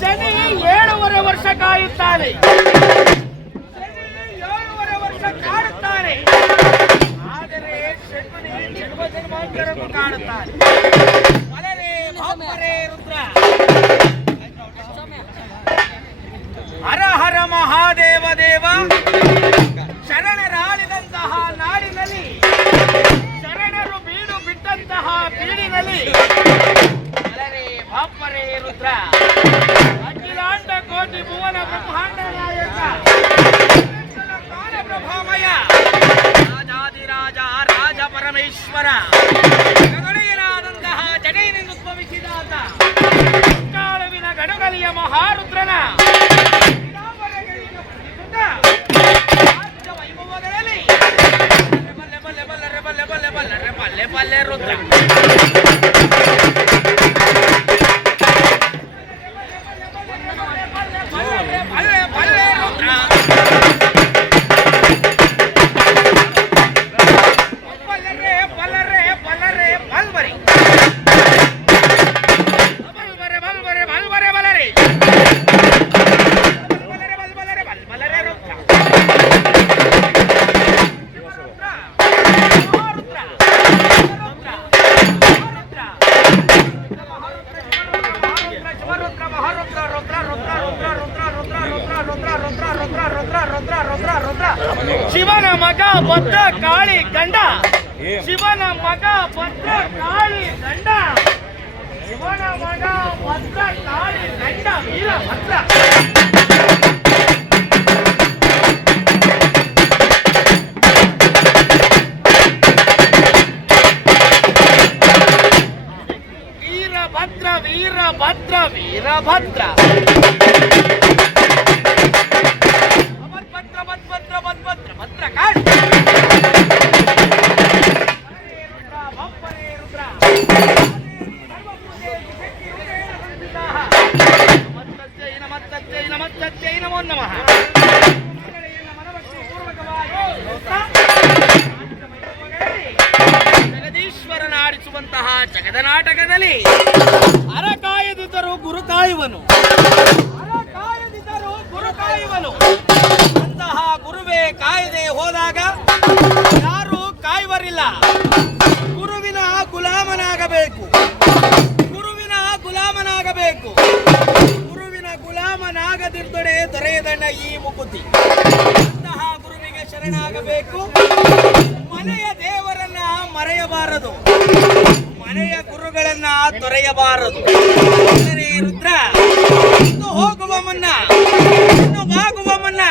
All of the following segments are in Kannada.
ಶನಿ 7.5 ವರ್ಷ ಕಾಯುತ್ತಾನೆ. ಕಾಡುತ್ತಾನೆ, ಆದರೆ ಶಕುನಿ ಜನ್ಮಾಂತರವನ್ನು ಕಾಡುತ್ತಾನೆ. ರುದ್ರ ಹರ ಹರ ಮಹಾದೇವ ದೇವ, ಶರಣರಾಳಿದಂತಹ ನಾಡಿನಲ್ಲಿ, ಶರಣರು ಬೀಡು ಬಿಟ್ಟಂತಹ ಬೀಡಿನಲ್ಲಿ ಬಾಪರೇ ರುದ್ರ, ಅಖಿಲಾಂಡ ಕೋಟಿ ಭುವನ ಬ್ರಹ್ಮಾಂಡ ನಾಯಕ ಪ್ರಭಾಮಯ ರಾಜಾದಿರಾಜ ರಾಜ ಪರಮೇಶ್ವರ ಗಗನೀಯನಾದಂತಹ ಜಡೇನಿಂದ ಉದ್ಭವಿಸಿದಾತ ಕಾಳುವಿನ ಗಡಗಲಿಯ ಮಹಾರುದ್ರನ ವೈಭವಗಳಲ್ಲಿ ಬಲ್ಲೆ ಬಲ್ಲೆ ಬಲ್ಲರೆ ಬಲ್ಲೆ ಬಲ್ಲೆ ಬಲ್ಲರೆ ಬಲ್ಲೆ ಬಲ್ಲೆ ರುದ್ರ ಶಿವನ ಮಗ ಭದ್ರ ಕಾಳಿ ಗಂಡ, ಶಿವನ ಮಗ ಭದ್ರ ಕಾಳಿ ಗಂಡ, ಶಿವನ ಮಗ ಭದ್ರ ಕಾಳಿ ಗಂಡ ವೀರಭದ್ರ. ವೀರಭದ್ರ ವೀರಭದ್ರ ವೀರಭದ್ರ ನಮೋ ನಮಃ. ಜಗದೀಶ್ವರನ ಆಡಿಸುವಂತಹ ಜಗದ ನಾಟಕದಲ್ಲಿ ಅರ ಕಾಯದಿದ್ದರೂ ಗುರು ಕಾಯುವನು, ಅರ ಕಾಯದಿದ್ದರೂ ಗುರು ಕಾಯುವನು. ಅಂತಹ ಗುರುವೇ ಕಾಯದೆ ಹೋದಾಗ ಯಾರು ಕಾಯುವರಿಲ್ಲ. ಗುರುವಿನ ಗುಲಾಮನಾಗಬೇಕು, ಗುರುವಿನ ಗುಲಾಮನಾಗಬೇಕು. ಗುರುವಿನ ಗುಲಾಮನಾಗದಿದ್ದೊಡೆ ದೊರೆಯದಣ್ಣ ಈ ಮುಕುತಿ. ಅಂತಹ ಗುರುವಿಗೆ ಶರಣಾಗಬೇಕು. ಮನೆಯ ದೇವರನ್ನ ಮರೆಯಬಾರದು, ಮನೆಯ ಗುರುಗಳನ್ನ ತೊರೆಯಬಾರದು. ರುದ್ರ ಇನ್ನು ಹೋಗುವ ಮುನ್ನ, ಇನ್ನು ಬಾಗುವ ಮುನ್ನ,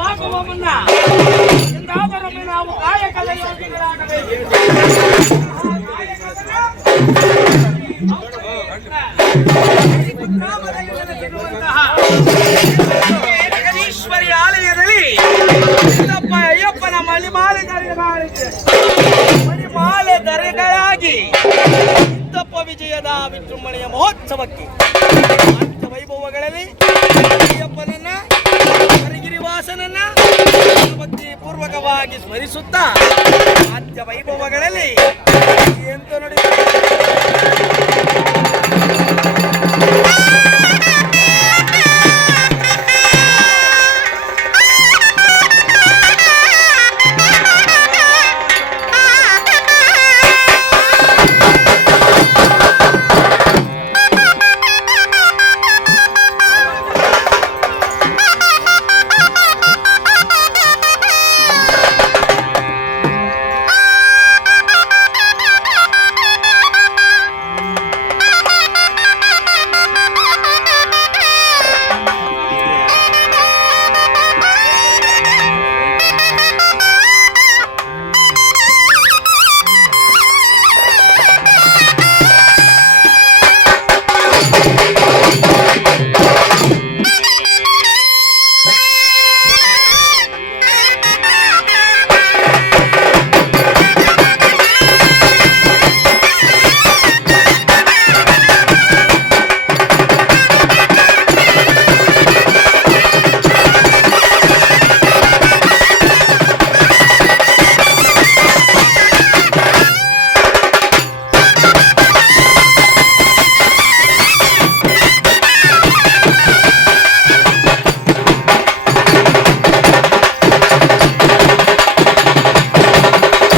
ಬಾಗುವ ಮುನ್ನ ಎಂದಾದರೂ ನಾವು ಕಾಯಕದ ಯೋಗಿಗಳಾಗಬೇಕು. ಜಗದೀಶ್ವರಿ ಆಲಯದಲ್ಲಿ ಅಯ್ಯಪ್ಪನ ಮಣಿಮಾಲೆ ಧರೆಗಳಾಗಿ ಇಂತಪ್ಪ ವಿಜಯದ ವಿಜೃಂಭಣೆಯ ಮಹೋತ್ಸವಕ್ಕೆ ಅಂತ್ಯ ವೈಭವಗಳಲ್ಲಿ ಅಯ್ಯಪ್ಪನನ್ನ ಹರಿಗಿರಿವಾಸನನ್ನ ಭಕ್ತಿ ಪೂರ್ವಕವಾಗಿ ಸ್ಮರಿಸುತ್ತಾ ಅಂತ್ಯ ವೈಭವಗಳಲ್ಲಿ ಎಂತ ನೋಡಿ